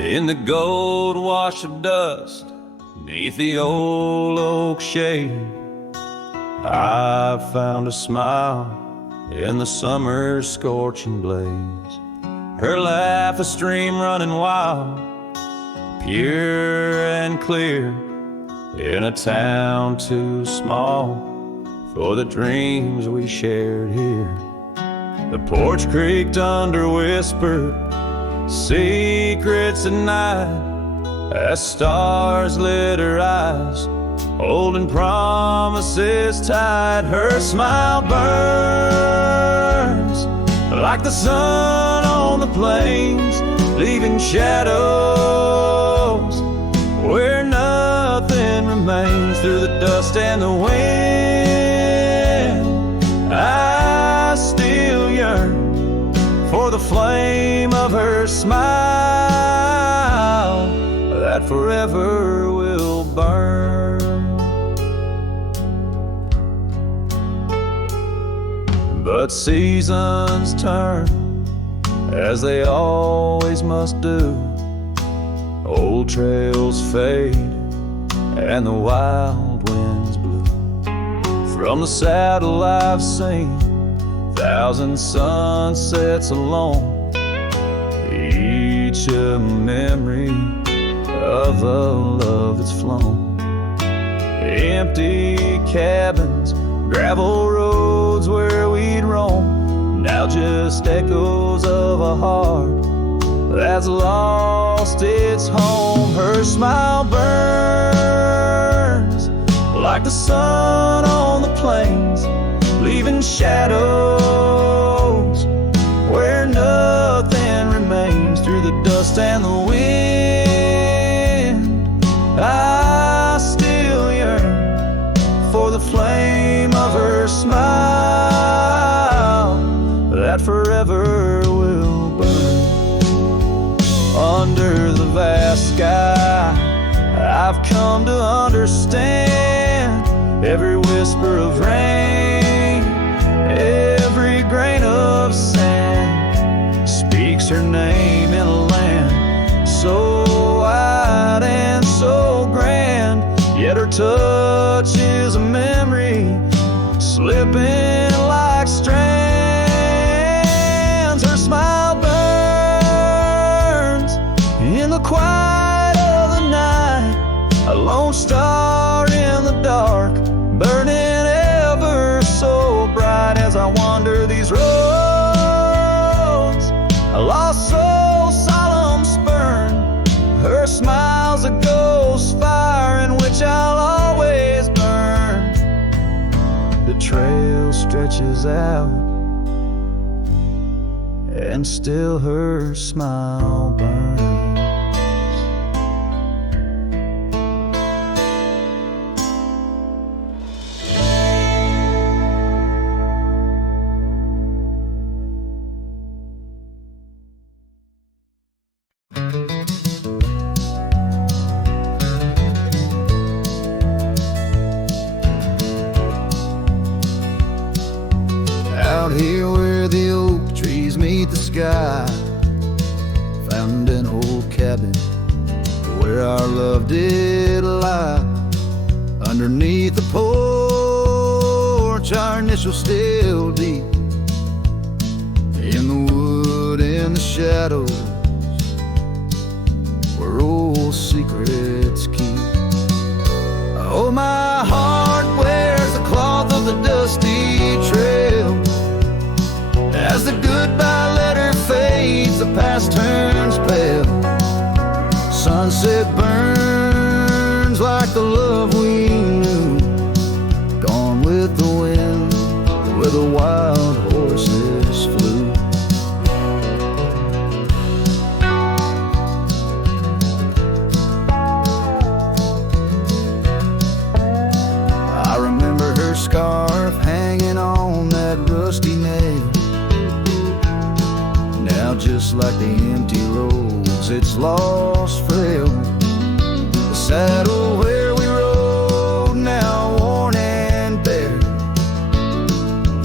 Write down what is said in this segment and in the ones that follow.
In the gold wash of dust, neath the old oak shade, I found a smile in the summer's scorching blaze. Her laugh a stream running wild, pure and clear, in a town too small for the dreams we shared here. The porch creaked under whispered secrets at night, as stars lit her eyes, holding promises tight. Her smile burns like the sun on the plains, leaving shadows where nothing remains. Through the dust and the wind, I still yearn for the flame of her smile that forever will burn. But seasons turn, as they always must do. Old trails fade and the wild winds blow. From the saddle I've seen 1,000 sunsets alone, each a memory of the love that's flown. Empty cabins, gravel roads where we'd roam, now just echoes of a heart that's lost its home. Her smile burns like the sun on the plains, leaving shadows where nothing remains. Through the dust and the wind, I still yearn for the flame of her smile that forever will burn. Under the vast sky, I've come to understand every whisper of rain, every grain of sand speaks her name in a land so wide and so grand. Yet her touch is a memory slipping like strands. Her smile burns in the quiet of the night, a lone star in the dark, burning ever so bright. As I wander these roads, a lost soul solemn spurn, her smile's a ghost fire in which I'll always burn. The trail stretches out, and still her smile burns. Out here where the oak trees meet the sky, found an old cabin where our love did lie. Underneath the porch, our initials still deep in the wood, in the shadows where old secrets keep. Oh, my heart wears the cloth of the dusty trail. As the goodbye letter fades, the past turns pale. Sunset burns like the love we knew, gone with the wind, where the wild horses flew. I remember her scarf hanging on that rusty nail. Now just like the empty roads, it's lost frail. The saddle where we rode, now worn and bare,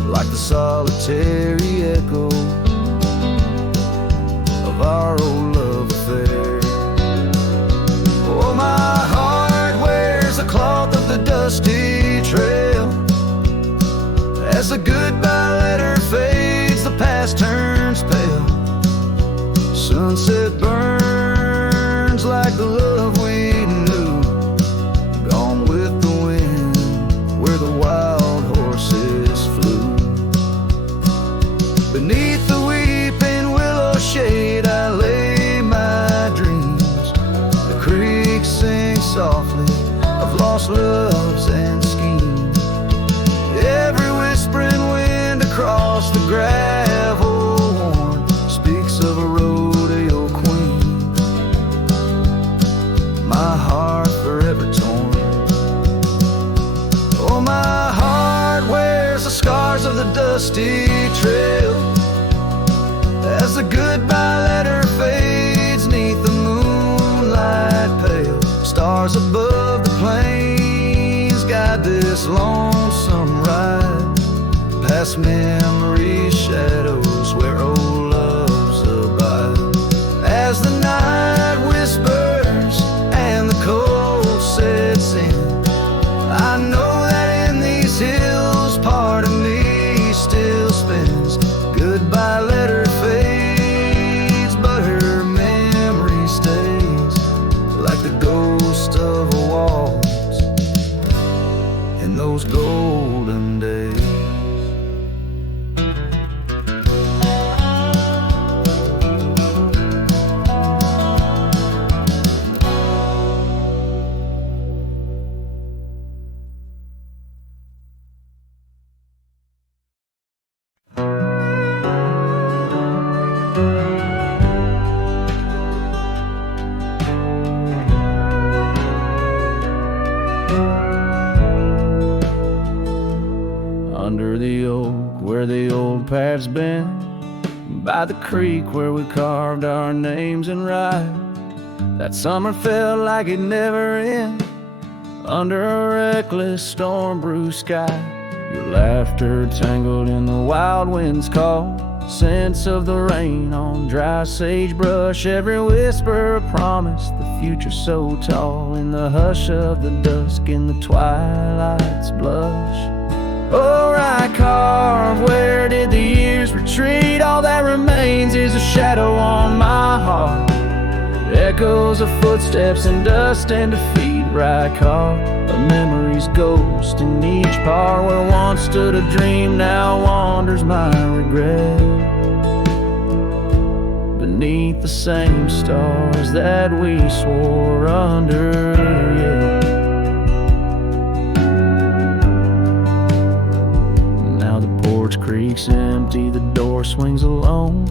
like the solitary echo of our old love affair. As the goodbye letter fades, the past turns pale. Sunset burns like the love we knew, gone with the wind where the wild horses flew. Beneath the weeping willow shade I lay my dreams. The creek sings softly of lost loves and schemes. Every whispering wind across the gravel worn speaks of a rodeo queen. My heart forever torn. Oh, my heart wears the scars of the dusty trail. As the goodbye letter fades neath the moonlight pale, stars above the plains guide this lonesome ride, past memory's shadows where old loves abide. As the night whispers and the cold sets in, I know that in these hills part of me still spins. Goodbye letter fades, but her memory stays like the ghost of a waltz in those golden days. Under the oak where the old path's been, by the creek where we carved our names in rye. That summer felt like it never end, under a reckless storm-bruised sky. Your laughter tangled in the wild wind's call, scents of the rain on dry sagebrush. Every whisper a promise, the future so tall, in the hush of the dusk, in the twilight's blush. Oh, I carve, where did the years retreat? All that remains is a shadow on my heart, echoes of footsteps and dust and defeat. Right carve, a memory's ghost in each part, where once stood a dream, now wanders my regret. Beneath the same stars that we swore under, yeah. Creek's empty, the door swings alone.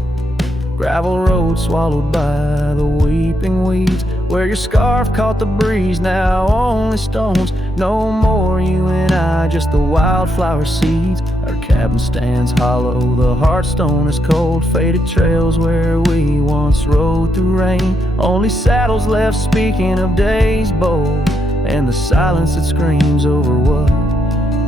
Gravel road swallowed by the weeping weeds, where your scarf caught the breeze, now only stones. No more you and I, just the wildflower seeds. Our cabin stands hollow, the hearthstone is cold. Faded trails where we once rode through rain, only saddles left speaking of days bold, and the silence that screams over what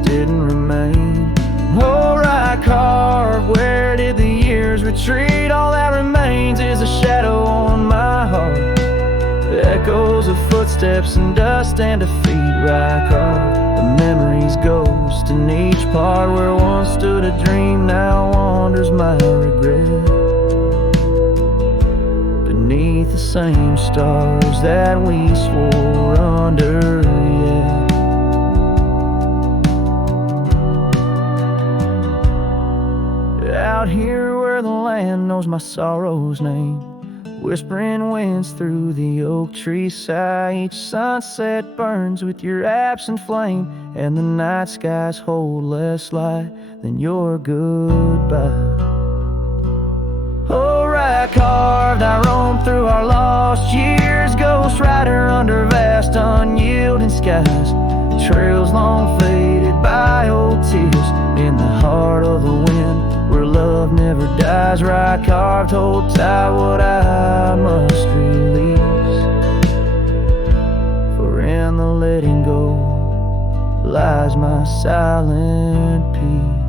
didn't remain. Oh, right carve, where did the years retreat? All that remains is a shadow on my heart, echoes of footsteps and dust and defeat. Right carve, the memory's ghost in each part, where once stood a dream, now wanders my regret. Beneath the same stars that we swore under, yeah. Out here where the land knows my sorrow's name, whispering winds through the oak tree sigh. Each sunset burns with your absent flame, and the night skies hold less light than your goodbye. Oh, right carved, I roam through our lost years, ghost rider under vast unyielding skies. Trails long faded by old tears, in the heart of the wind where love never dies. Right carved, hold tight what I must release, for in the letting go lies my silent peace.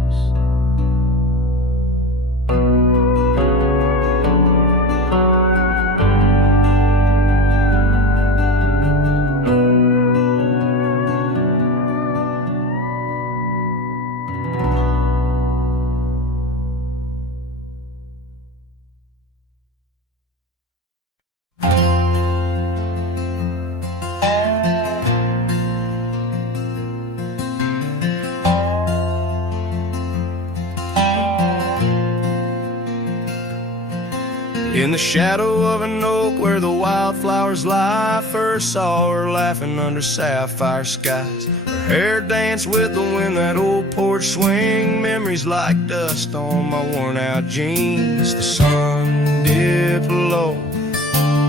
In the shadow of an oak where the wildflowers lie, first saw her laughing under sapphire skies. Her hair danced with the wind, that old porch swing, memories like dust on my worn out jeans. The sun dipped low,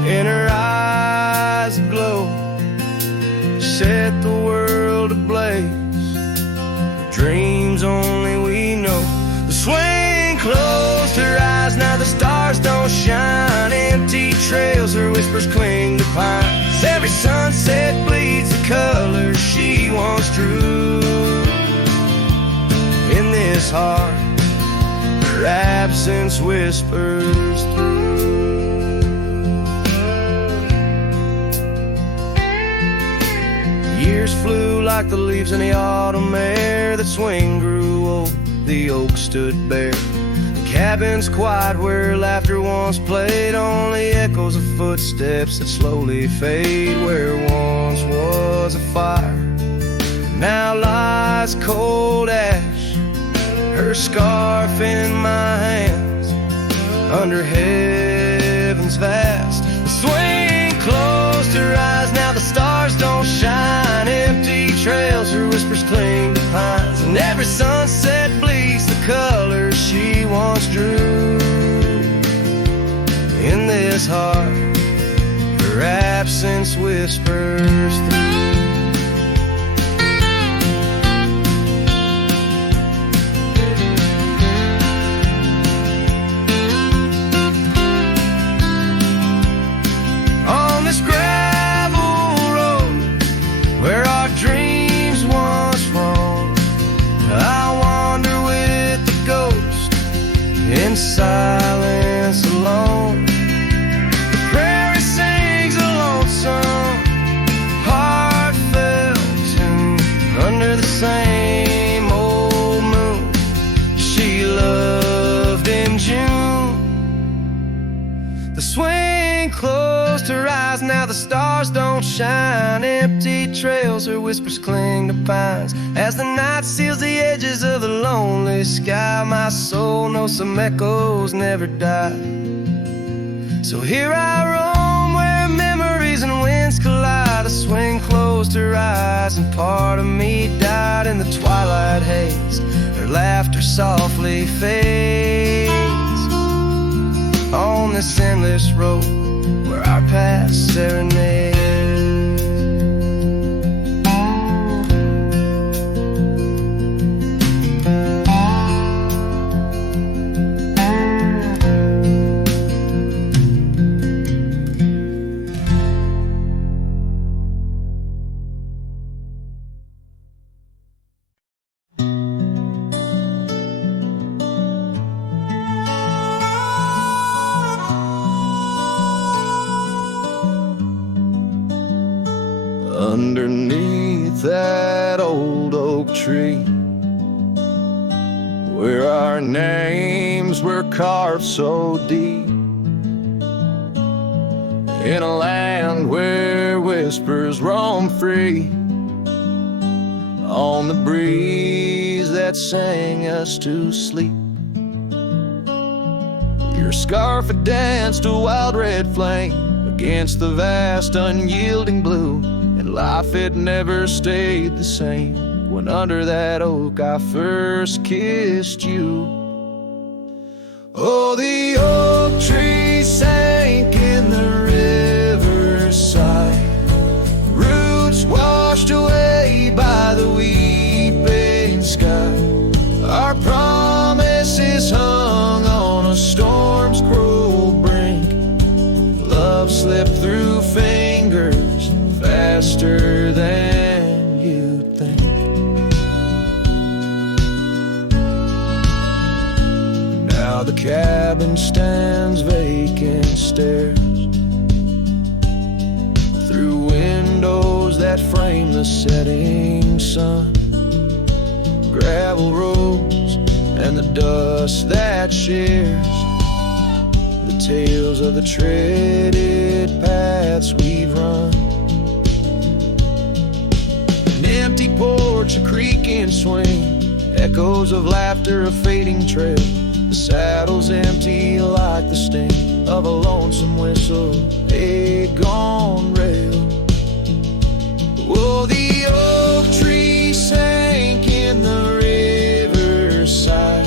in her eyes aglow, set the world ablaze. Dreams only we know. The swing closed her eyes, now the stars don't shine. Empty trails, her whispers cling to pines. Every sunset bleeds the colors she once drew. In this heart, her absence whispers through. Years flew like the leaves in the autumn air. The swing grew old, the oak stood bare. The cabin's quiet where laughter once played, only echoes of footsteps that slowly fade. Where once was a fire, now lies cold ash. Her scarf in my hands, under heaven's vast. The swing closed her eyes, now the stars don't shine. Empty trails, her whispers cling to pines. And every sunset bleeds the colors she once drew. In this heart, her absence whispers through. On this gravel road where our dreams once roamed, I wander with the ghost in silence alone. The prairie sings a lonesome, heartfelt tune under the same old moon she loved in June. The swing closed her eyes, now the stars don't shine. Empty trails, her whispers cling to pines. As the night seals the edges of the lonely sky, my soul knows some echoes never die. So here I roam where memories and winds collide. The swing closed her eyes and part of me died in the twilight haze. Her laughter softly fades on this endless road where our past serenade. Underneath that old oak tree, where our names were carved so deep, in a land where whispers roam free, on the breeze that sang us to sleep. Your scarf had danced a wild red flame against the vast unyielding blue, and life had never stayed the same when under that oak I first kissed you. Oh, the oak tree sank in the riverside, roots washed away by the weeping sky. Our promises hung on a storm's cruel brink. Love slipped through fingers faster than you'd think. Now the cabin stands vacant, stares through windows that frame the setting sun. Gravel roads and the dust that shares the tales of the treaded paths we've run. An empty porch, a creaking swing, echoes of laughter, a fading trail, The saddle's empty like the sting of a lonesome whistle, a gone rail. Oh, the oak tree sank in the riverside,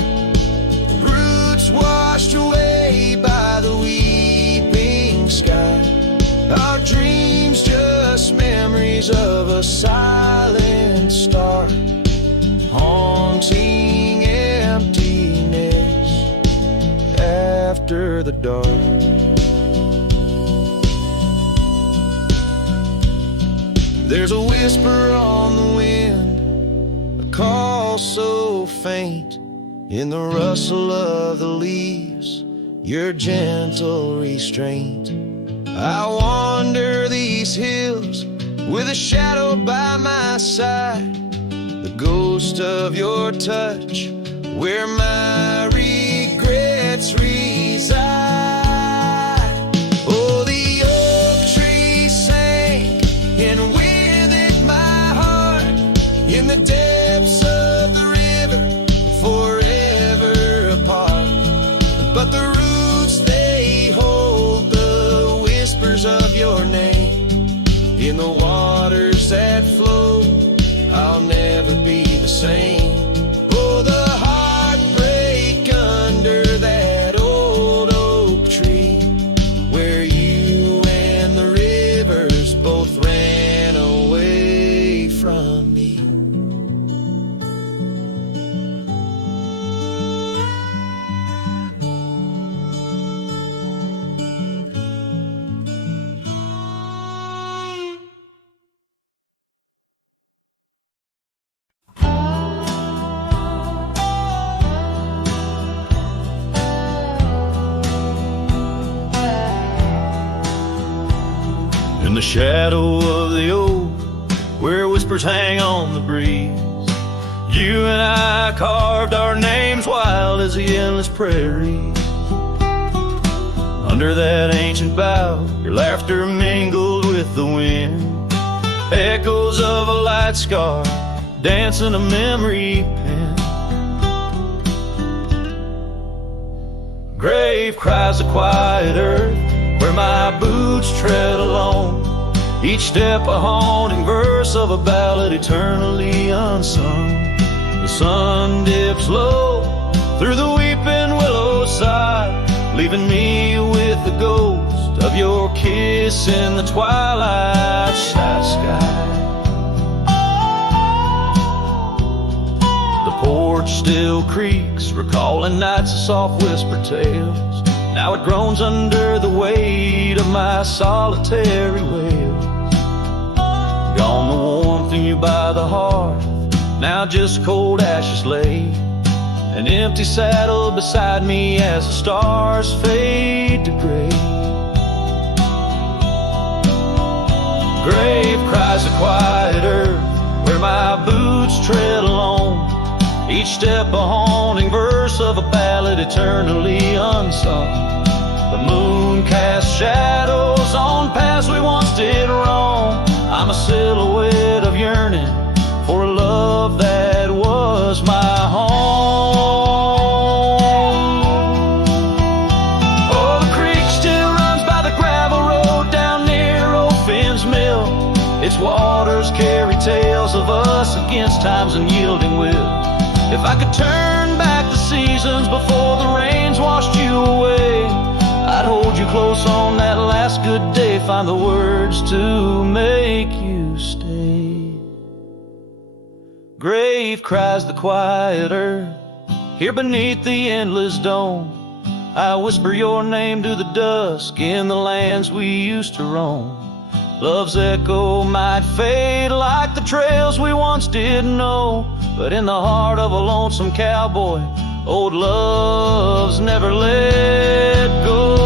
roots washed away by the weeping sky. Our dreams just memories of a silent star, haunting emptiness after the dark. There's a whisper on the wind, a call so faint, in the rustle of the leaves, your gentle restraint. I wander these hills with a shadow by my side, the ghost of your touch, where my regrets reside. Oh, the oak tree sank, and with it my heart, in the depths of the river, forever apart. But the roots, they hold the whispers of your name in the waters that flow. I'll never be the same. Oh, the heartbreak under that old oak tree, where you and the rivers both ran away from me. In the shadow of the oak, where whispers hang on the breeze, you and I carved our names wild as the endless prairies. Under that ancient bough, your laughter mingled with the wind, echoes of a light scar dancing a memory pen. Grave cries the quiet earth, where my boots tread alone, each step a haunting verse of a ballad eternally unsung. The sun dips low through the weeping willow side, leaving me with the ghost of your kiss in the twilight sky. The porch still creaks, recalling nights of soft whispered tales. Now it groans under the weight of my solitary wails. Gone the warmth in you by the hearth, now just cold ashes lay. An empty saddle beside me as the stars fade to gray. Grave cries the quiet earth, where my boots tread alone, each step a haunting verse of a ballad eternally unsung. The moon casts shadows on paths we once did wrong. I'm a silhouette of yearning for a love that was my home. Oh, the creek still runs by the gravel road down near old Finn's mill. Its waters carry tales of us against time's unyielding will. If I could turn back the seasons before the rains washed you away, I'd hold you close on that last good day, find the words to make you stay. Grave cries the quiet earth, here beneath the endless dome. I whisper your name to the dusk in the lands we used to roam. Love's echo might fade like the trails we once did know, but in the heart of a lonesome cowboy, old love's never let go.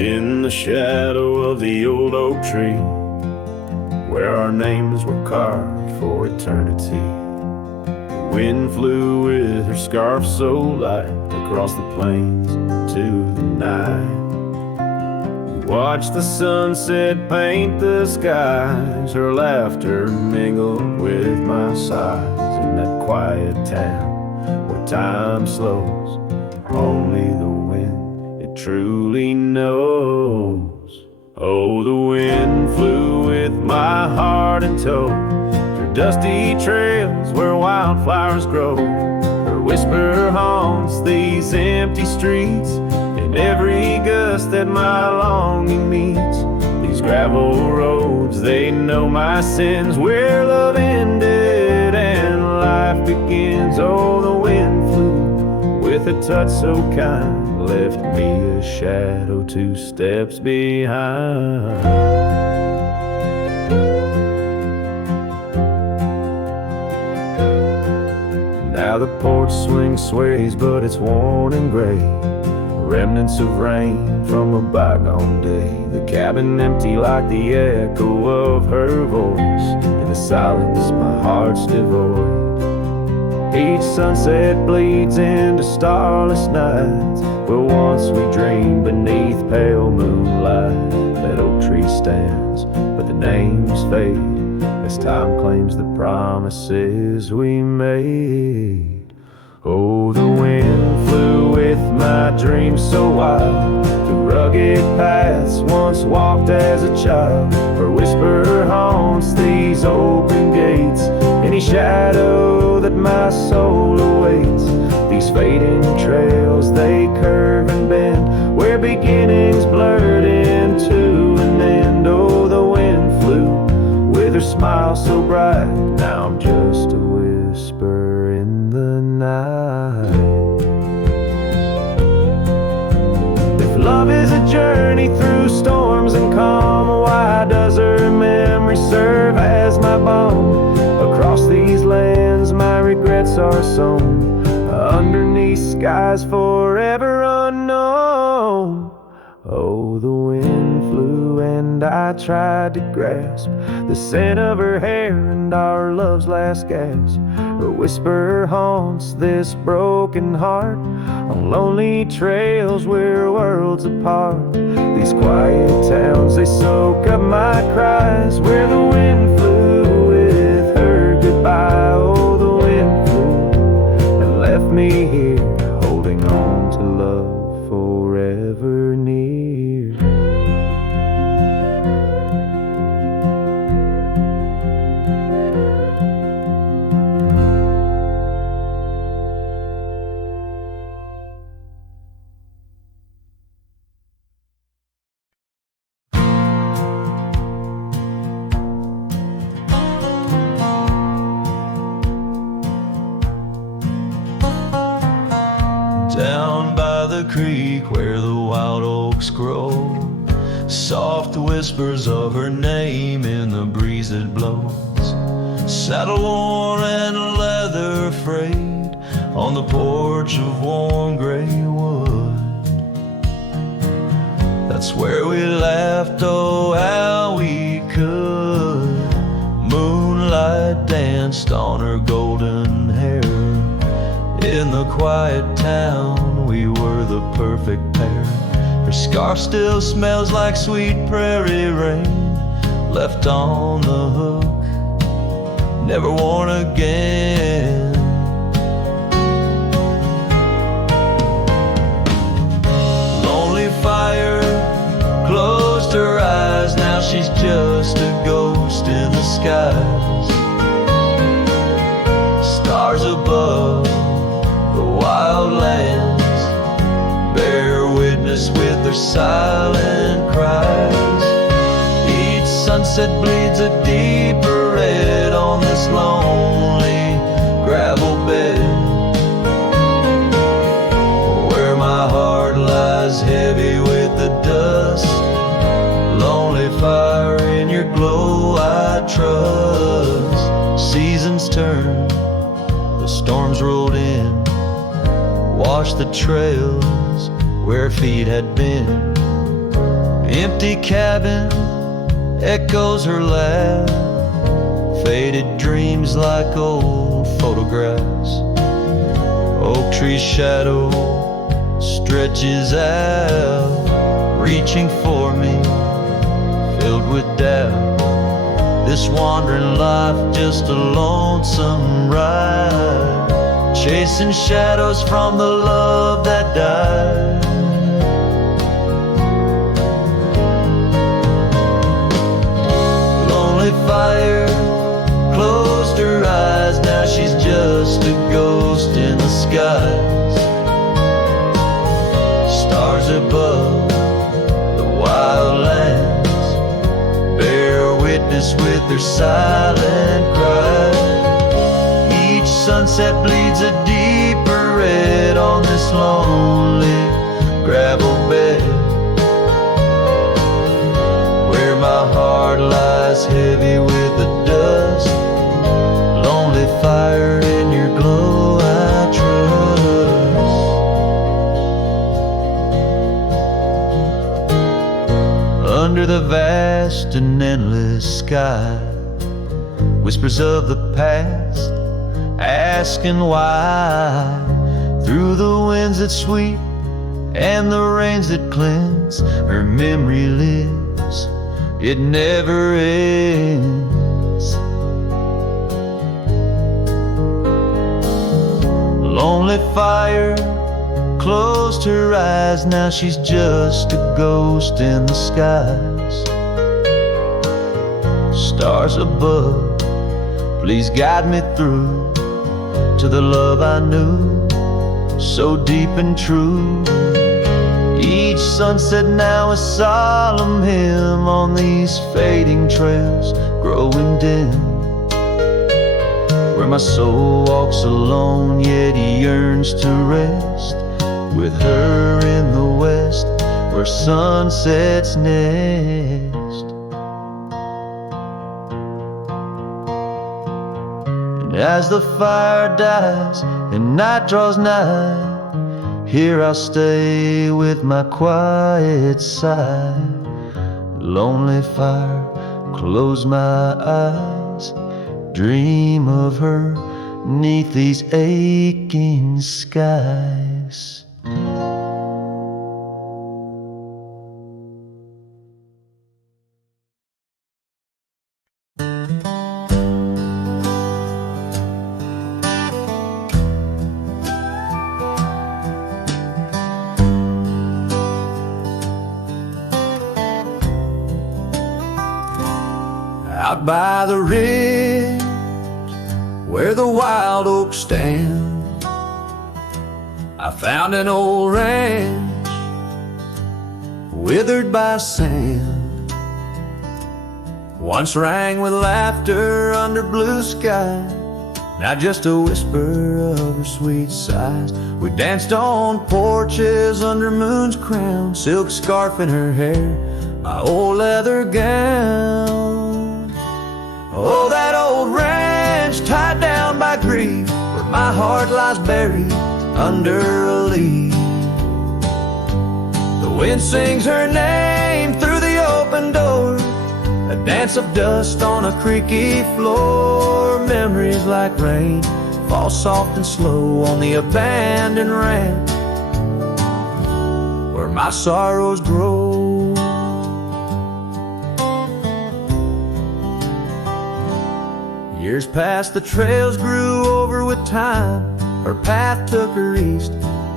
In the shadow of the old oak tree, where our names were carved for eternity, the wind flew with her scarf so light across the plains to the night. Watch the sunset paint the skies, her laughter mingled with my sighs. In that quiet town where time slows, only the wind it truly knows. Oh, the wind flew with my heart in tow, through dusty trails where wildflowers grow. Her whisper haunts these empty streets, in every gust that my longing meets. These gravel roads, they know my sins, where love ended and life begins. Oh, the wind flew with a touch so kind, left me a shadow 2 steps behind. Now the porch swing sways, but it's worn and gray, remnants of rain from a bygone day. The cabin empty like the echo of her voice. In the silence my heart's devoid. Each sunset bleeds into starless nights, where once we dreamed beneath pale moonlight. That oak tree stands, but the names fade as time claims the promises we made. Oh, the wind flew with my dreams so wild, through rugged paths once walked as a child. Her whisper haunts these open gates, any shadow that my soul awaits. These fading trails, they curve and bend, where beginnings blurred into an end. Oh, the wind flew with her smile so bright, now I'm just a whisper in the night. If love is a journey through storms and calm, why does her memory serve as my balm? Across these lands my regrets are sown, underneath skies forever unknown. Oh, the wind flew and I tried to grasp the scent of her hair and our love's last gasp. Her whisper haunts this broken heart, on lonely trails we're worlds apart. These quiet towns, they soak up my cries, where the wind flew with her goodbye. Oh, the wind flew and left me here, holding on to love forever near. Down by the creek where the wild oaks grow, soft whispers of her name in the breeze that blows. Saddle worn and leather frayed on the porch of warm gray wood. That's where we laughed, oh how we could. Moonlight danced on her golden hair. In the quiet town, we were the perfect pair. Her scarf still smells like sweet prairie rain, left on the hook, never worn again. Lonely fire closed her eyes, now she's just a ghost in the skies. Stars above the wild lands bear witness with their silent cries. Each sunset bleeds a deeper red on this lonely gravel bed, where my heart lies heavy with the dust. Lonely fire, in your glow I trust. Seasons turn, the storms rolled in, washed the trails where feet had been. empty cabin echoes her laugh, faded dreams like old photographs. Oak tree's shadow stretches out, reaching for me, filled with doubt. This wandering life, just a lonesome ride, chasing shadows from the love that died. Lonely fire closed her eyes, now she's just a ghost in the skies. Stars above the wild lands bear witness with their silent cry. Each sunset bleeds a deeper red on this lonely gravel bed, where my heart lies heavy with the dust. Lonely fire, in your glow I trust. Under the vast and endless sky, whispers of the past, asking why. Through the winds that sweep and the rains that cleanse, her memory lives, it never ends. Lonely fire closed her eyes, now she's just a ghost in the skies. Stars above, please guide me through to the love I knew, so deep and true. Each sunset now a solemn hymn on these fading trails growing dim, where my soul walks alone yet yearns to rest with her in the west, where sunsets nest. And as the fire dies and night draws nigh, here I'll stay with my quiet sigh. Lonely fire, close my eyes, dream of her 'neath these aching skies. Out by the ridge where the wild oaks stand, I found an old ranch withered by sand. Once rang with laughter under blue sky, now just a whisper of her sweet sighs. We danced on porches under moon's crown, silk scarf in her hair, my old leather gown. Oh, that old ranch tied down by grief, where my heart lies buried under a leaf. The wind sings her name through the open door, a dance of dust on a creaky floor. Memories like rain fall soft and slow on the abandoned ranch, where my sorrows grow. Years passed, the trails grew over with time. Her path took her east,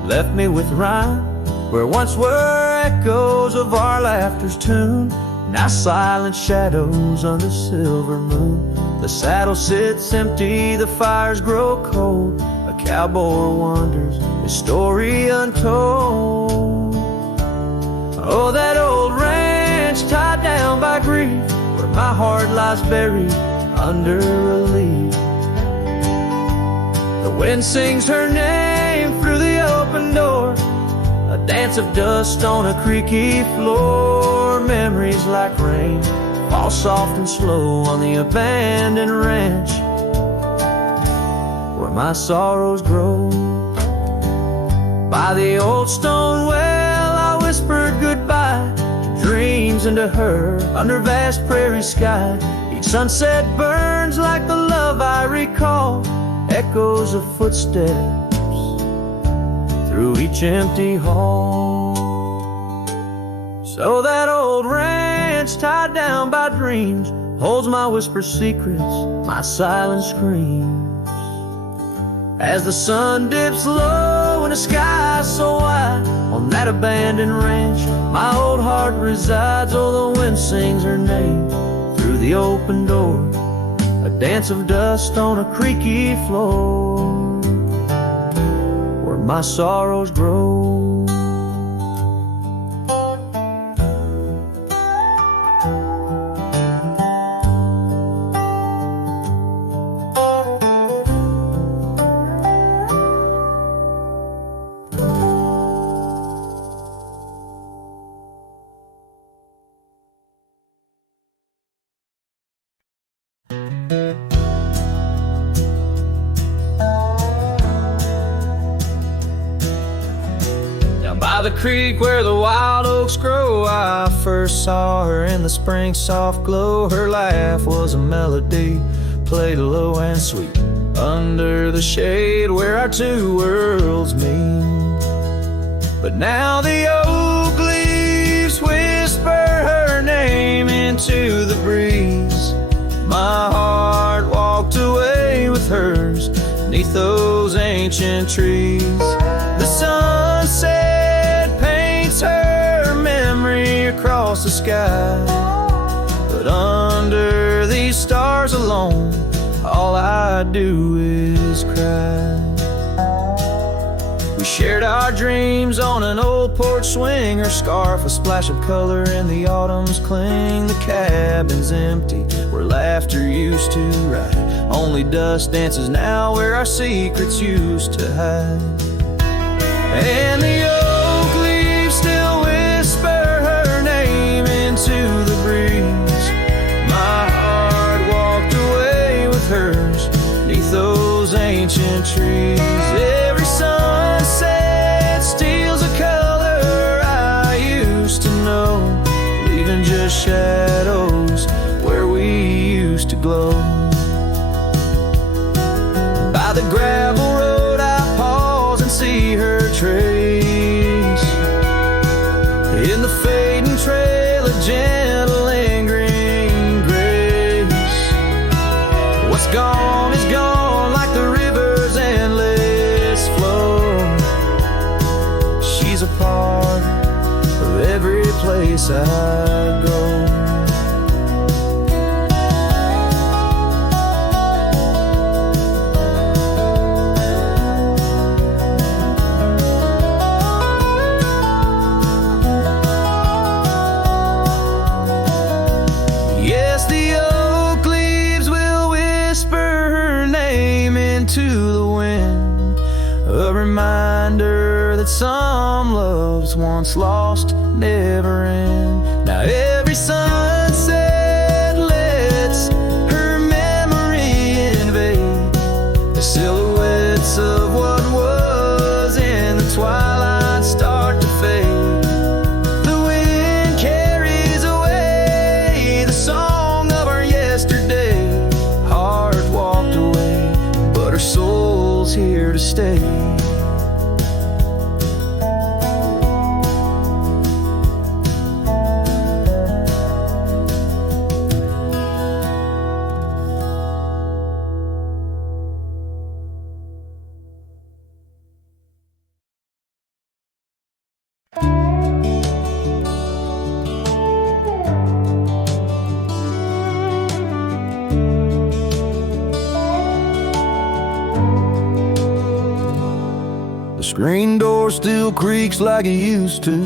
left me with rhyme, where once were echoes of our laughter's tune, now silent shadows under silver moon. The saddle sits empty, the fires grow cold, a cowboy wanders, his story untold. Oh, that old ranch tied down by grief, where my heart lies buried under a leaf. The wind sings her name through the open door, a dance of dust on a creaky floor. Memories like rain fall soft and slow on the abandoned ranch, where my sorrows grow. By the old stone well I whispered goodbye to dreams moves into her under vast prairie sky. Each sunset burns like the love I recall, echoes of footsteps through each empty hall. So that old ranch tied down by dreams holds my whispered secrets, my silent screams. As the sun dips low and the sky so wide, on that abandoned ranch my old heart resides. Oh, the wind sings her name through the open door, a dance of dust on a creaky floor where my sorrows grow. The creek where the wild oaks grow, I first saw her in the spring soft glow. Her laugh was a melody, played low and sweet, under the shade where our two worlds meet. But now the oak leaves whisper her name into the breeze. My heart walked away with hers neath those ancient trees. The sunset her memory across the sky, but under these stars alone, all I do is cry. We shared our dreams on an old porch swing, her scarf a splash of color in the autumn's cling. The cabin's empty where laughter used to ride, only dust dances now where our secrets used to hide. And the oak leaves still whisper her name into the breeze. My heart walked away with hers neath those ancient trees. Every sunset steals a color I used to know, leaving just shadows where we used to glow. By the gravel road I pause and see her trace. In the fading trail, a gentle lingering grace. What's gone is gone like the river's endless flow. She's a part of every place I go. Reminder that some loves once lost never end. Now every sunset lets her memory invade the silhouettes of what was in the twilight start to fade. The wind carries away the song of our yesterday. Heart walked away, but her soul's here to stay. Screen door still creaks like it used to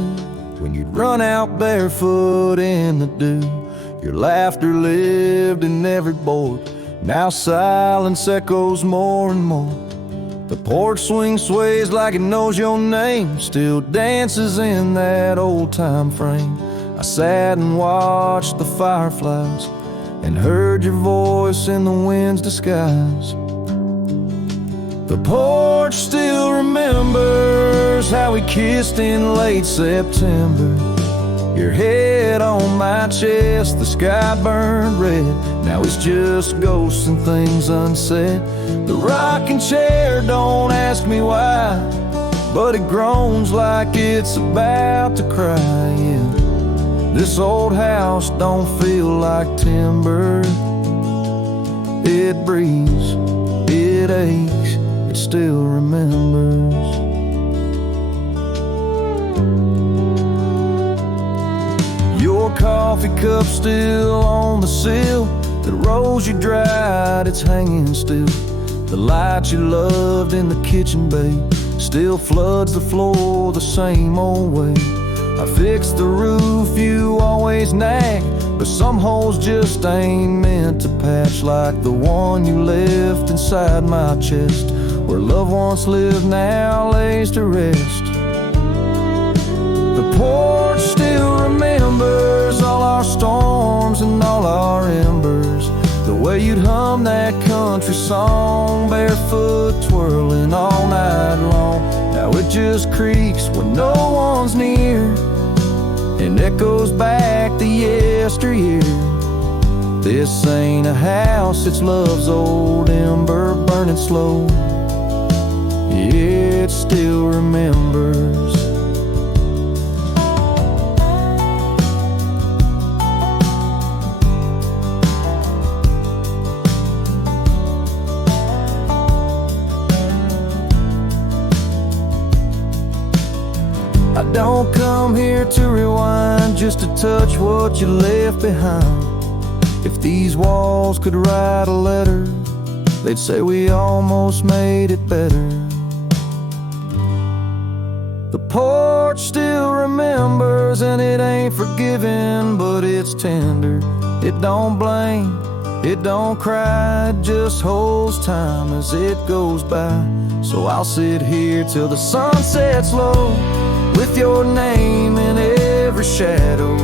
when you'd run out barefoot in the dew. Your laughter lived in every board. Now silence echoes more and more. The porch swing sways like it knows your name, still dances in that old time frame. I sat and watched the fireflies and heard your voice in the wind's disguise. The porch still remembers how we kissed in late September. Your head on my chest, the sky burned red. Now it's just ghosts and things unsaid. The rocking chair, don't ask me why, but it groans like it's about to cry, yeah. This old house don't feel like timber. It breathes, it aches, it still remembers. Your coffee cup still on the sill. The rose you dried, it's hanging still. The light you loved in the kitchen bay still floods the floor the same old way. I fixed the roof, you always nag, but some holes just ain't meant to patch, like the one you left inside my chest, where love once lived now lays to rest. The porch still remembers all our storms and all our embers, the way you'd hum that country song, barefoot twirling all night long. Now it just creaks when no one's near and echoes back to yesteryear. This ain't a house, it's love's old ember burning slow. It still remembers. I don't come here to rewind, just to touch what you left behind. If these walls could write a letter, they'd say we almost made it better. The porch still remembers, and it ain't forgiving, but it's tender. It don't blame, it don't cry, it just holds time as it goes by. So I'll sit here till the sun sets low, with your name in every shadow.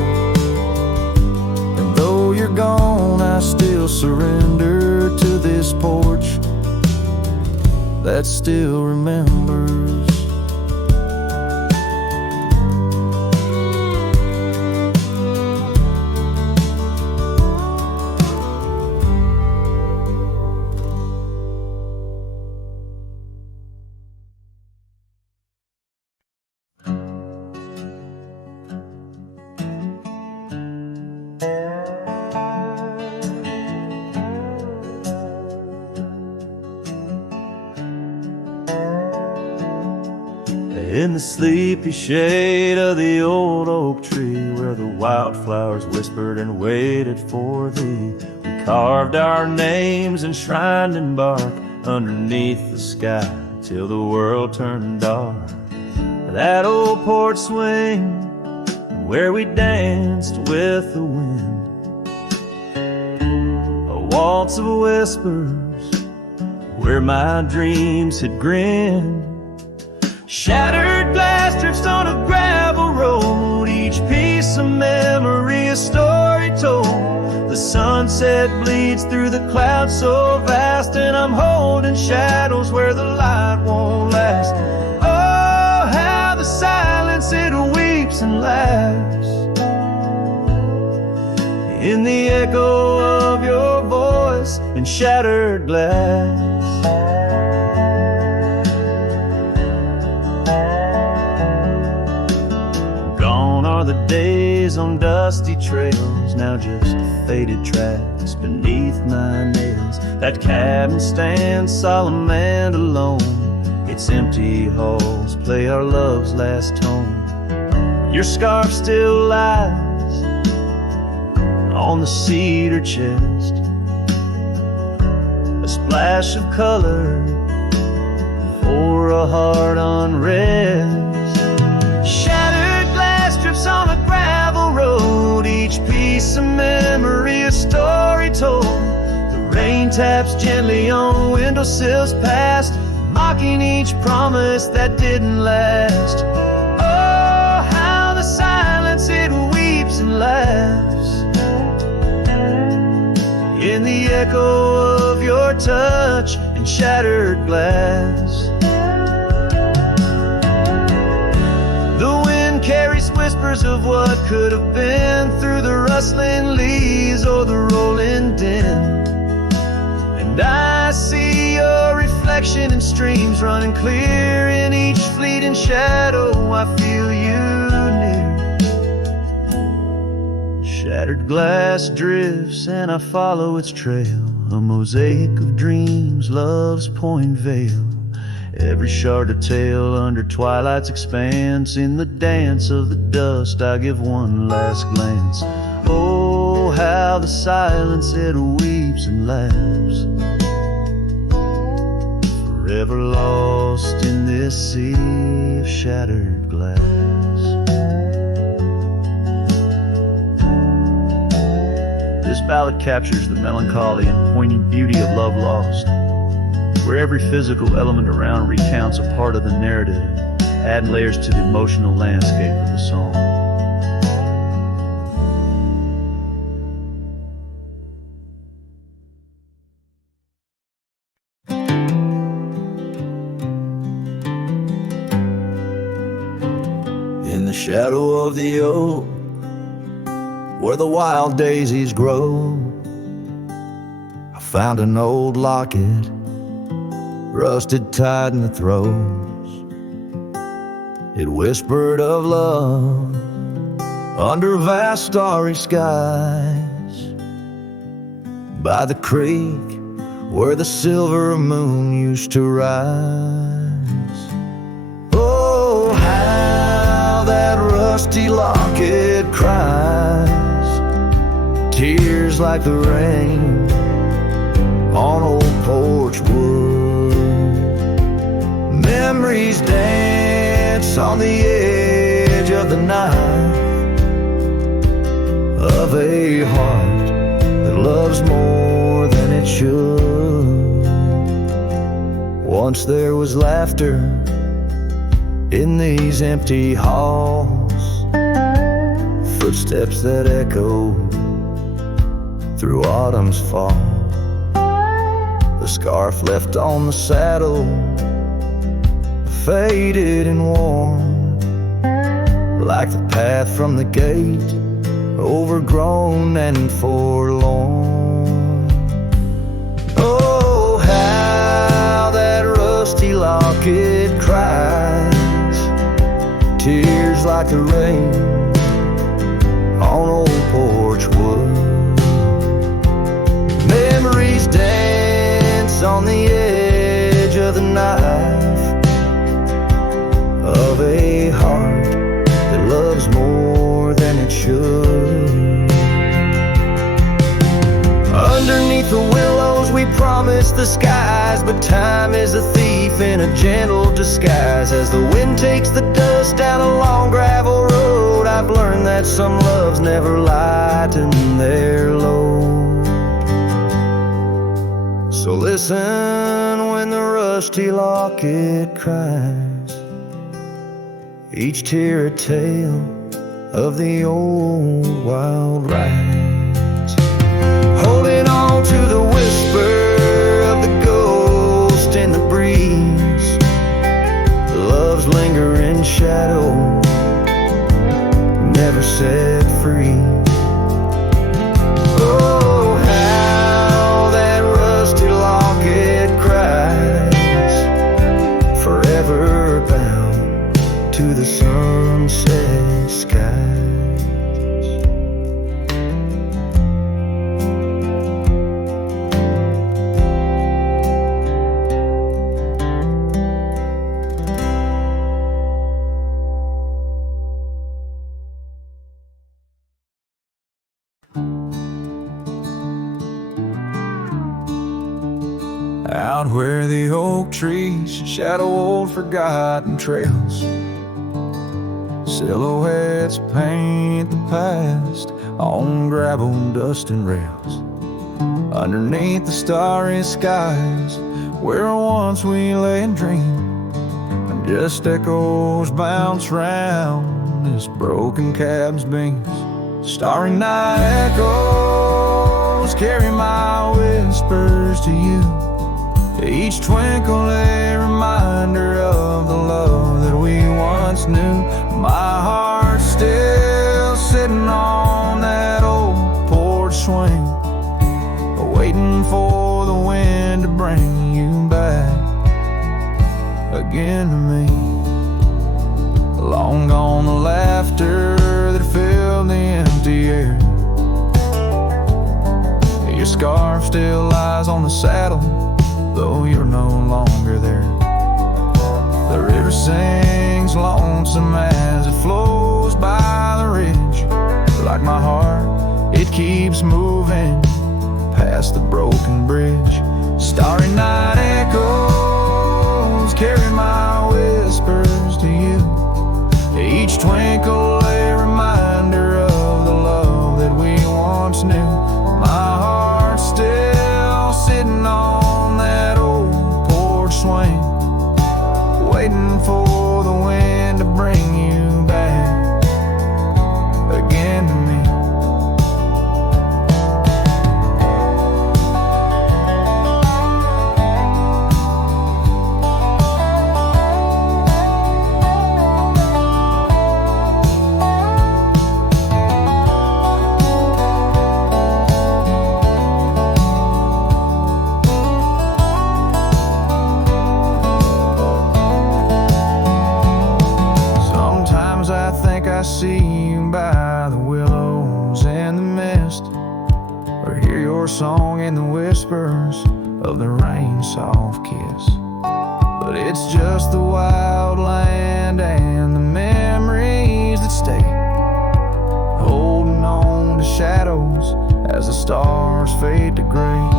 And though you're gone, I still surrender to this porch that still remembers. In the sleepy shade of the old oak tree, where the wildflowers whispered and waited for thee, we carved our names enshrined in bark underneath the sky till the world turned dark. That old porch swing where we danced with the wind, a waltz of whispers where my dreams had grinned. Shattered glass drifts on a gravel road, each piece of memory a story told. The sunset bleeds through the clouds so vast, and I'm holding shadows where the light won't last. Oh, how the silence it weeps and laughs in the echo of your voice and shattered glass. The days on dusty trails, now just faded tracks beneath my nails. That cabin stands solemn and alone, its empty halls play our love's last tone. Your scarf still lies on the cedar chest, a splash of color for a heart unrest. On a gravel road, each piece of memory a story told. The rain taps gently on windowsills past, mocking each promise that didn't last. Oh, how the silence it weeps and laughs in the echo of your touch and shattered glass. The wind carries whispers whispers of what could have been, through the rustling leaves or the rolling din. And I see your reflection in streams running clear. In each fleeting shadow I feel you near. Shattered glass drifts and I follow its trail, a mosaic of dreams, love's point veil. Every shard a tale under twilight's expanse. In the dance of the dust I give one last glance. Oh, how the silence it weeps and laughs, forever lost in this sea of shattered glass. This ballad captures the melancholy and poignant beauty of love lost, where every physical element around recounts a part of the narrative, adding layers to the emotional landscape of the song. In the shadow of the oak, where the wild daisies grow, I found an old locket, rusted tight in the throes. It whispered of love under vast starry skies, by the creek where the silver moon used to rise. Oh, how that rusty locket cries, tears like the rain on old porch wood. Memories dance on the edge of the knife of a heart that loves more than it should. Once there was laughter in these empty halls, footsteps that echoed through autumn's fall. The scarf left on the saddle, faded and worn, like the path from the gate, overgrown and forlorn. Oh, how that rusty locket cries, tears like the rain on old porch wood. Memories dance on the edge of the knife of a heart that loves more than it should. Underneath the willows we promised the skies, but time is a thief in a gentle disguise. As the wind takes the dust down a long gravel road, I've learned that some loves never lighten their load. So listen when the rusty locket cries, each tear a tale of the old wild rides. Holding on to the whisper of the ghost in the breeze, love's lingering shadow never set free. Oh, how that rusty locket cries, forever bound to the sunset skies. Out where the oak trees shadow old forgotten trails, silhouettes paint the past on gravel, dust and rails. Underneath the starry skies where once we lay and dreamed, and just echoes bounce round this broken cab's beams. Starry night echoes carry my whispers to you, each twinkle a reminder of the love that we once knew. My heart still sitting on that old porch swing, waiting for the wind to bring you back again to me. Long gone the laughter that filled the empty air. Your scarf still lies on the saddle, though you're no longer there. The river sings lonesome as it flows by the ridge. Like my heart, it keeps moving past the broken bridge. Starry night echoes carry my whispers to you. Each twinkle a reminder of the love that we once knew. My heart's still sitting on that old porch swing, waiting for the wind to bring you back again to me. I see you by the willows and the mist, or hear your song in the whispers of the rain's soft kiss. But it's just the wild land and the memories that stay, holding on to shadows as the stars fade to gray.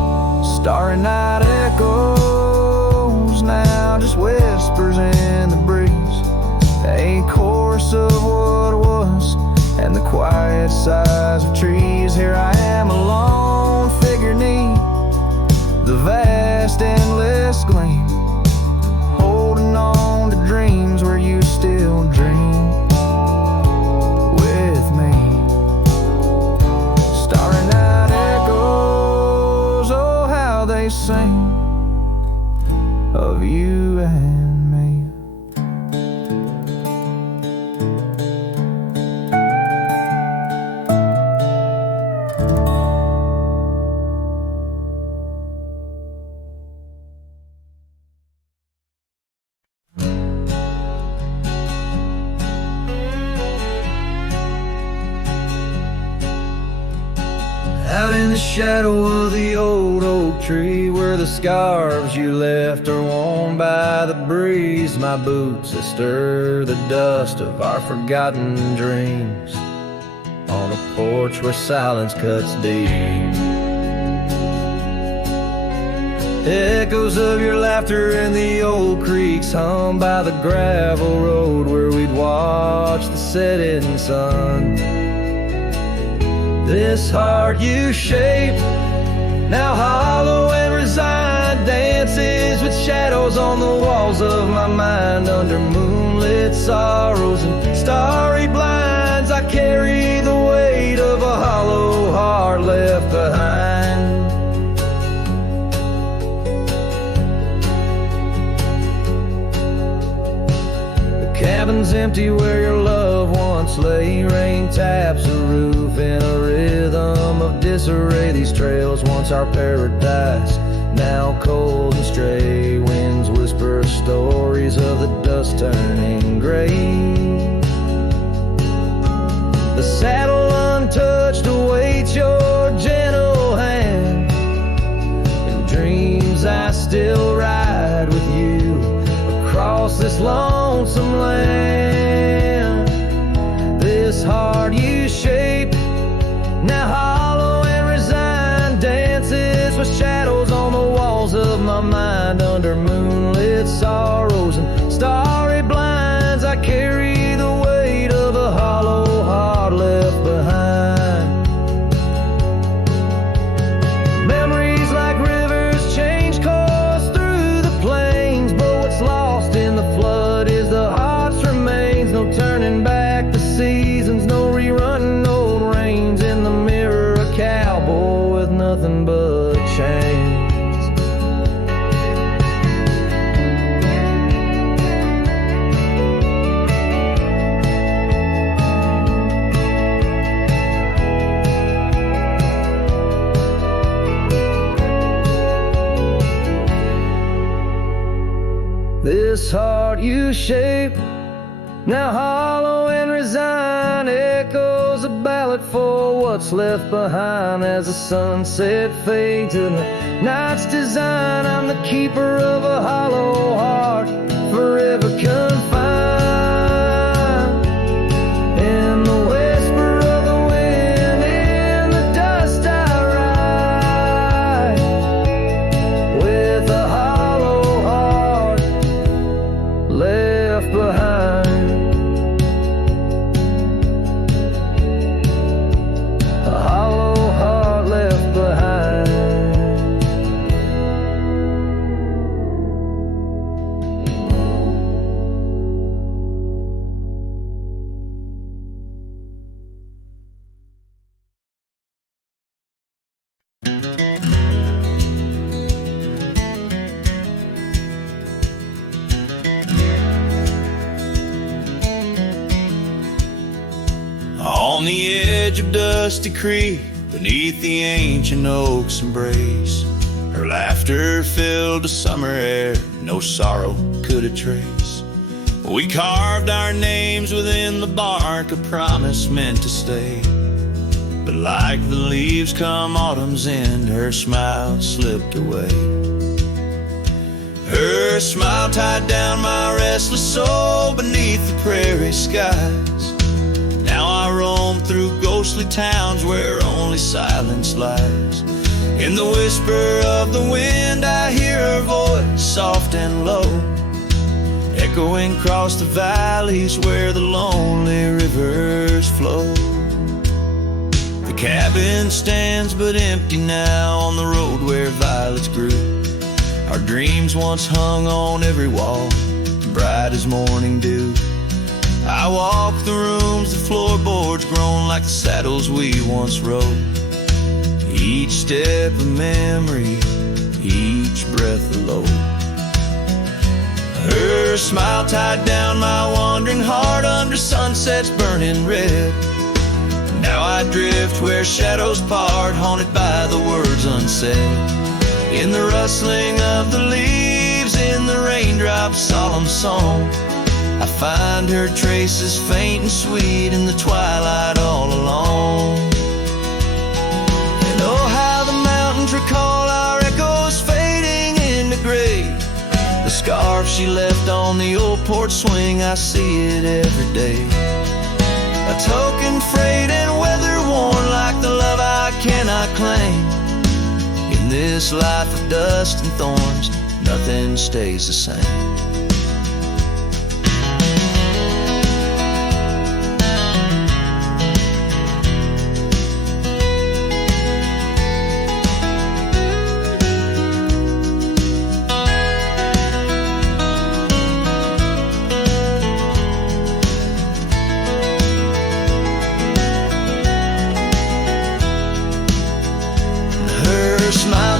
Starry night echoes now, just whispers in the breeze, a chorus of what was and the quiet sighs of trees. Here I am alone, figure neat, the vast endless gleam, holding on to dreams where you still dream with me. Starry night echoes, oh how they sing of you and shadow of the old oak tree, where the scarves you left are worn by the breeze. My boots that stir the dust of our forgotten dreams, on a porch where silence cuts deep. Echoes of your laughter in the old creeks hum by the gravel road where we'd watch the setting sun. This heart you shaped, now hollow and resigned, dances with shadows on the walls of my mind. Under moonlit sorrows and starry blinds, I carry the weight of a hollow heart left behind. The cabin's empty where your love once lay. Rain taps the roof in a rhythm of disarray. These trails once our paradise, now cold and stray. Winds whisper stories of the dust turning gray. The saddle untouched awaits your gentle hand. In dreams I still ride with you across this lonesome land. This heart you shaped, now hollow and resigned, dances with shadows on the walls of my mind. Under moonlit sorrows and starry blinds, I carry the weight of a hollow heart left behind. Memories like rivers change course through the plains, but what's lost in the flood is the heart's remains. No turning back the seasons, no rerunning old rains in the mirror heart you shape. Now hollow and resigned, echoes a ballad for what's left behind. As the sunset fades in the night's design, I'm the keeper of a hollow heart, forever confined in the whisper of the wind. In the dust I ride, with a hollow heart left behind. On the edge of Dusty Creek, beneath the ancient oak's embrace, her laughter filled the summer air, no sorrow could it trace. We carved our names within the bark, a promise meant to stay. But like the leaves come autumn's end, her smile slipped away. Her smile tied down my restless soul beneath the prairie skies. Now I roam through ghostly towns where only silence lies. In the whisper of the wind I hear her voice, soft and low, echoing across the valleys where the lonely rivers flow. The cabin stands but empty now on the road where violets grew. Our dreams once hung on every wall, bright as morning dew. I walk the rooms, the floorboards grown like the saddles we once rode. Each step a memory, each breath a load. Her smile tied down my wandering heart under sunsets burning red. Now I drift where shadows part, haunted by the words unsaid. In the rustling of the leaves, in the raindrops' solemn song, I find her traces faint and sweet in the twilight all alone. And oh, how the mountains recall our echoes fading into gray. The scarf she left on the old porch swing, I see it every day. A token frayed and weather worn like the love I cannot claim. In this life of dust and thorns, nothing stays the same.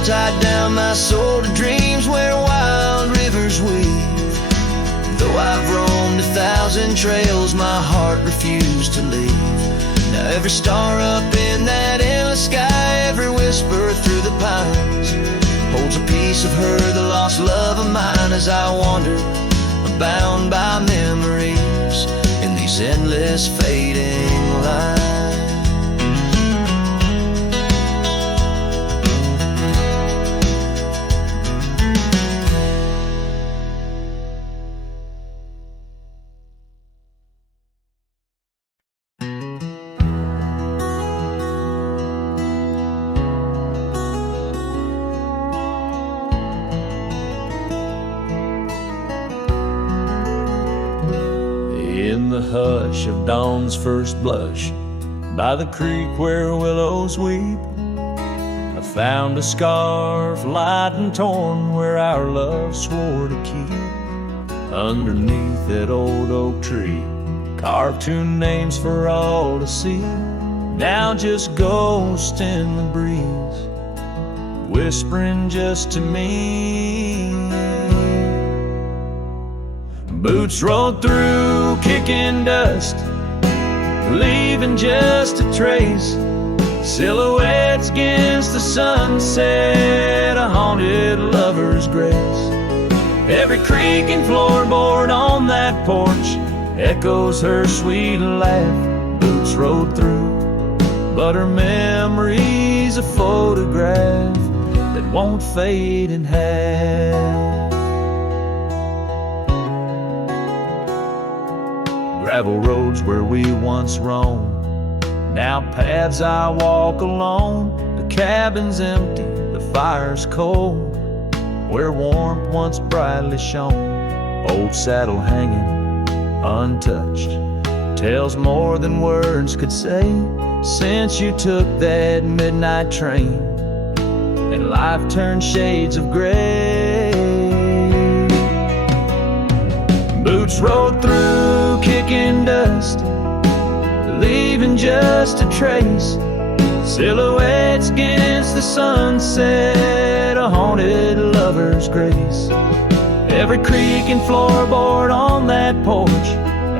Tied down my soul to dreams where wild rivers weave. Though I've roamed 1,000 trails, my heart refused to leave. Now every star up in that endless sky, every whisper through the pines, holds a piece of her, the lost love of mine. As I wander, bound by memories in these endless fading lines. In the hush of dawn's first blush, by the creek where willows weep, I found a scarf light and torn where our love swore to keep. Underneath that old oak tree, carved two names for all to see. Now just ghost in the breeze, whispering just to me. Boots rolled through, kicking dust, leaving just a trace. Silhouettes against the sunset, a haunted lover's grace. Every creak and floorboard on that porch echoes her sweet laugh. Boots rode through, but her memory's a photograph that won't fade in half. Gravel roads where we once roamed, now paths I walk alone. The cabin's empty, the fire's cold, where warmth once brightly shone. Old saddle hanging untouched tells more than words could say. Since you took that midnight train and life turned shades of gray, boots rode through kicking dust, leaving just a trace. Silhouettes against the sunset, a haunted lover's grace. Every creak and floorboard on that porch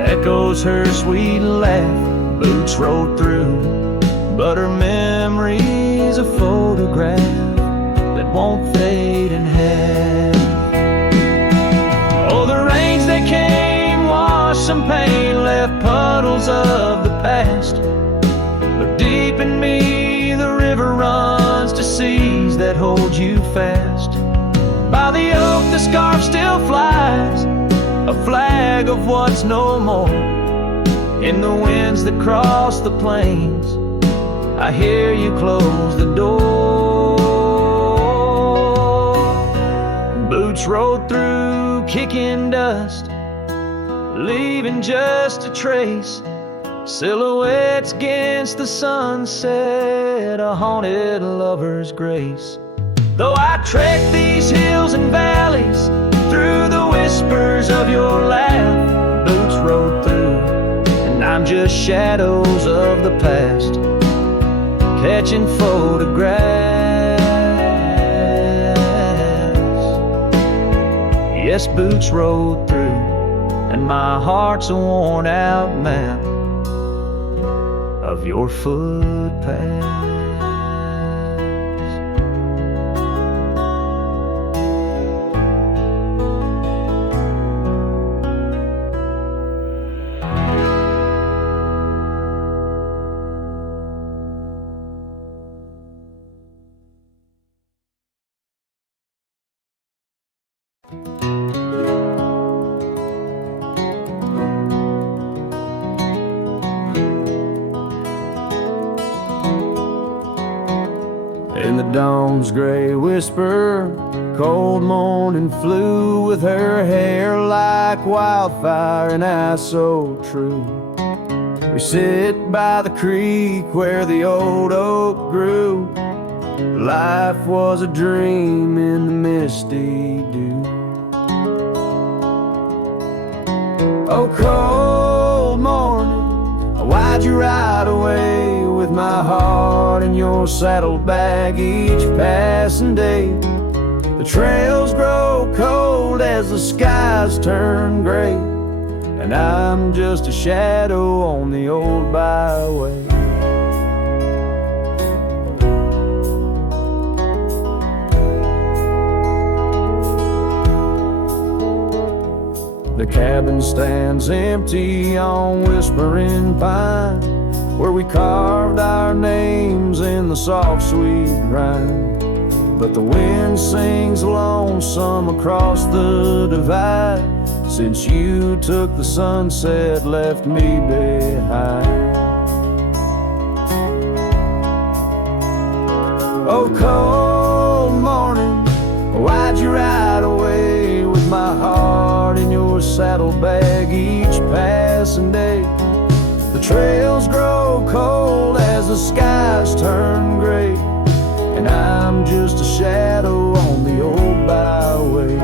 echoes her sweet laugh. Boots rode through, but her memory's a photograph that won't fade in half. Oh, the rains that came washed some pain, left puddles of the past. But deep in me, the river runs to seas that hold you fast. By the oak, the scarf still flies, a flag of what's no more. In the winds that cross the plains, I hear you close the door. Boots rode through kicking dust, leaving just a trace. Silhouettes against the sunset, a haunted lover's grace. Though I trek these hills and valleys through the whispers of your laugh, boots rode through, and I'm just shadows of the past, catching photographs. Yes, boots rode through, and my heart's a worn out map of your footpaths. In the dawn's gray whisper, cold morning flew with her hair like wildfire and eyes so true. We sit by the creek where the old oak grew. Life was a dream in the misty dew. Oh, cold morning, why'd you ride away with my heart in your saddlebag each passing day? The trails grow cold as the skies turn gray, and I'm just a shadow on the old byway. The cabin stands empty on Whispering Pine, where we carved our names in the soft sweet rhyme. But the wind sings lonesome across the divide, since you took the sunset, left me behind. Oh, cold morning, why'd you ride away with my heart in your saddlebag each passing day? The trails grow cold as the skies turn gray, and I'm just a shadow on the old byway.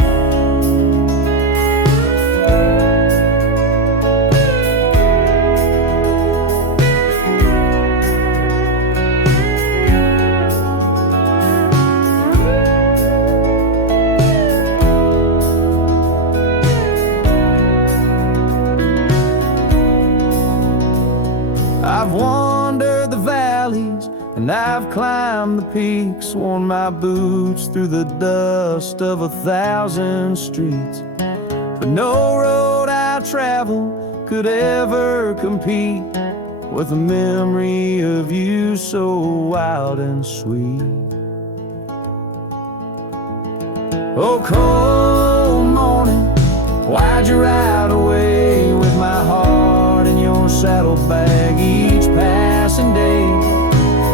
I've wandered the valleys And I've climbed the peaks, worn my boots through the dust of 1,000 streets. But no road I travel could ever compete with a memory of you so wild and sweet. Oh, cold morning, why'd you ride away with my heart in your saddlebag each passing day?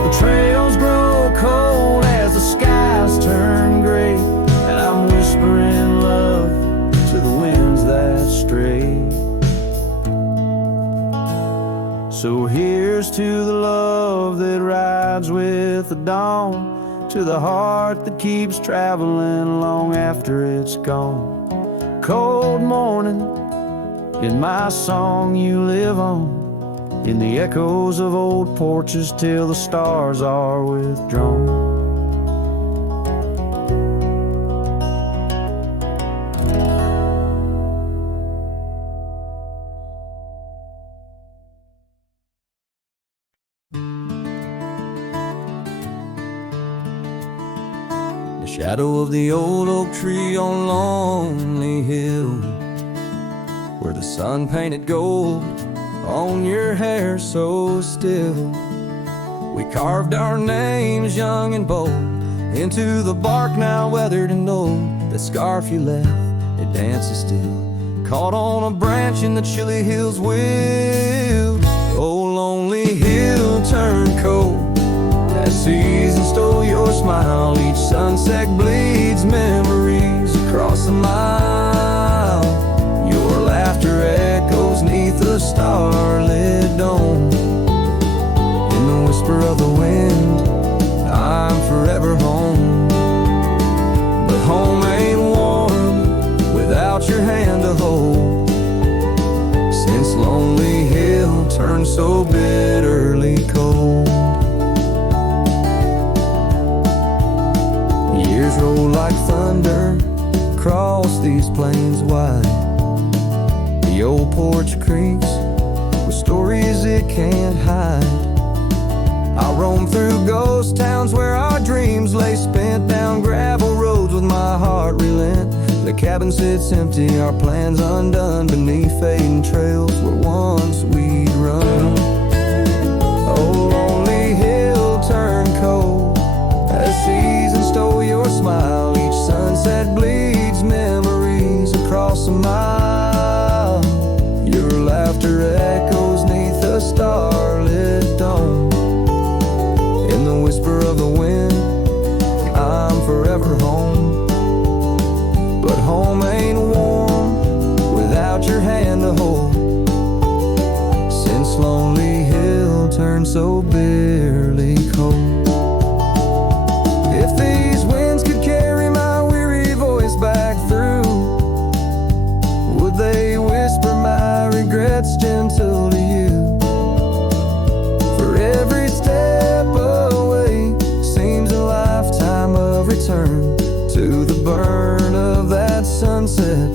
The trails grow cold as the skies turn gray, and I'm whispering love to the winds that stray. So here's to the love that rides with the dawn, to the heart that keeps traveling long after it's gone. Cold morning, in my song you live on, in the echoes of old porches till the stars are withdrawn. The shadow of the old oak tree on Lonely Hill, where the sun painted gold on your hair so still. We carved our names young and bold into the bark now weathered and old. That scarf you left, it dances still, caught on a branch in the chilly hills will. Oh, lonely hill turned cold as season stole your smile. Each sunset bleeds memories across the mile. Your laughter echoes neath the starlit dome. In the whisper of the wind, I'm forever home. But home ain't warm without your hand to hold. Since Lonely Hill turned so bitterly cold. Years roll like thunder across these plains wide. The old porch creaks with stories it can't hide. I roam through ghost towns where our dreams lay spent, down gravel roads with my heart relent. The cabin sits empty, our plans undone, beneath fading trails where once we'd run. Oh, lonely hill turned cold as season stole your smile. Each sunset bleeds memories across a mile. Your laughter echoes neath a starlit dome. In the whisper of the wind, I'm forever home. But home ain't warm without your hand to hold. Since Lonely Hill turned so bitterly cold. If these winds could carry my weary voice back through, would they whisper my regrets gentle to you? For every step away seems a lifetime of return to the burn of that sunset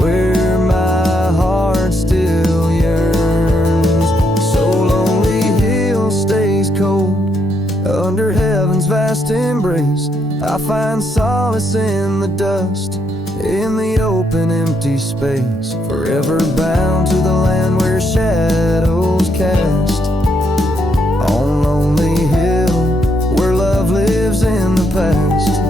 where my heart still yearns. So Lonely Hill stays cold under heaven's vast embrace. I find solace in the dust, in the open empty space, forever bound to the land where shadows cast. On Lonely Hill, where love lives in the past.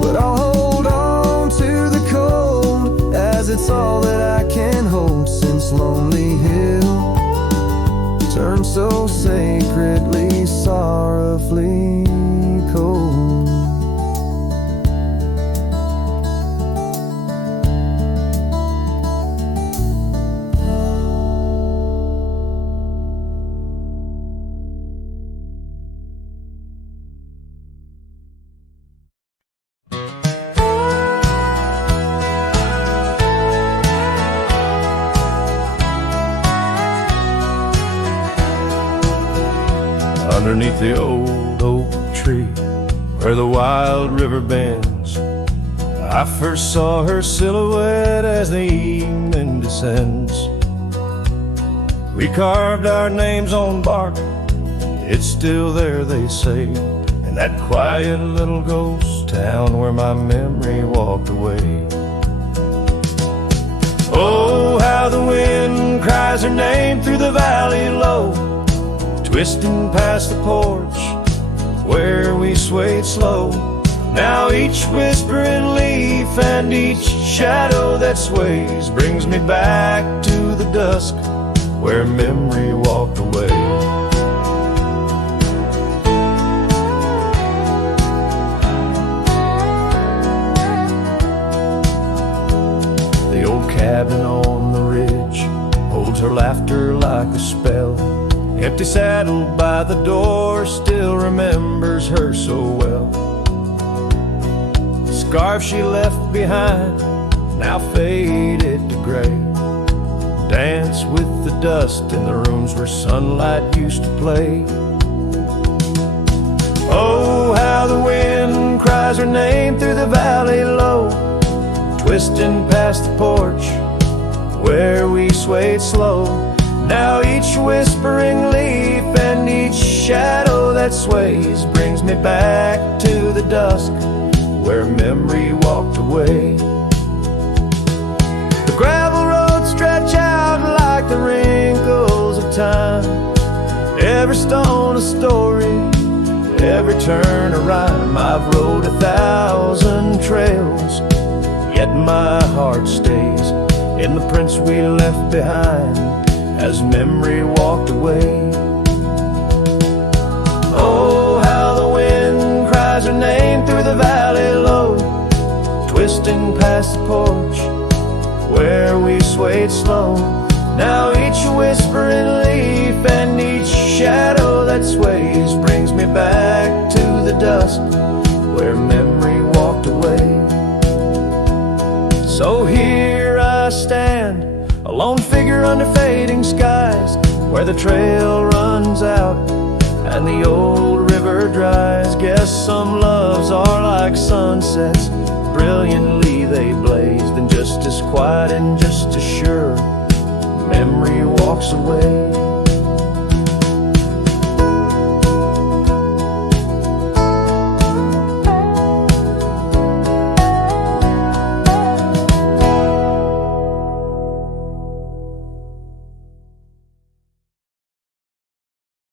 But I'll hold on to the cold, as it's all that I can hold. Since Lonely Hill turned so sacredly, sorrowfully cold. Underneath the old oak tree where the wild river bends, I first saw her silhouette as the evening descends. We carved our names on bark It's still there, they say, in that quiet little ghost town where my memory walked away. Oh, how the wind cries her name through the valley low, twisting past the porch where we swayed slow. Now each whispering leaf and each shadow that sways brings me back to the dusk where memory walked away. The old cabin on the ridge holds her laughter like a spell. Empty saddle by the door still remembers her so well. The scarf she left behind, now faded to gray, dance with the dust in the rooms where sunlight used to play. Oh, how the wind cries her name through the valley low, twisting past the porch where we swayed slow. Now each whispering leaf and each shadow that sways brings me back to the dusk where memory walked away. The gravel roads stretch out like the wrinkles of time, every stone a story, every turn a rhyme. I've rode 1,000 trails, yet my heart stays in the prints we left behind as memory walked away. Oh, how the wind cries her name through the valley low, twisting past the porch where we swayed slow. Now each whispering leaf and each shadow that sways brings me back to the dusk where memory walked away. So here I stand, a lone figure under fading skies, where the trail runs out and the old river dries. Guess some loves are like sunsets, brilliantly they blazed, and just as quiet and just as sure memory walks away.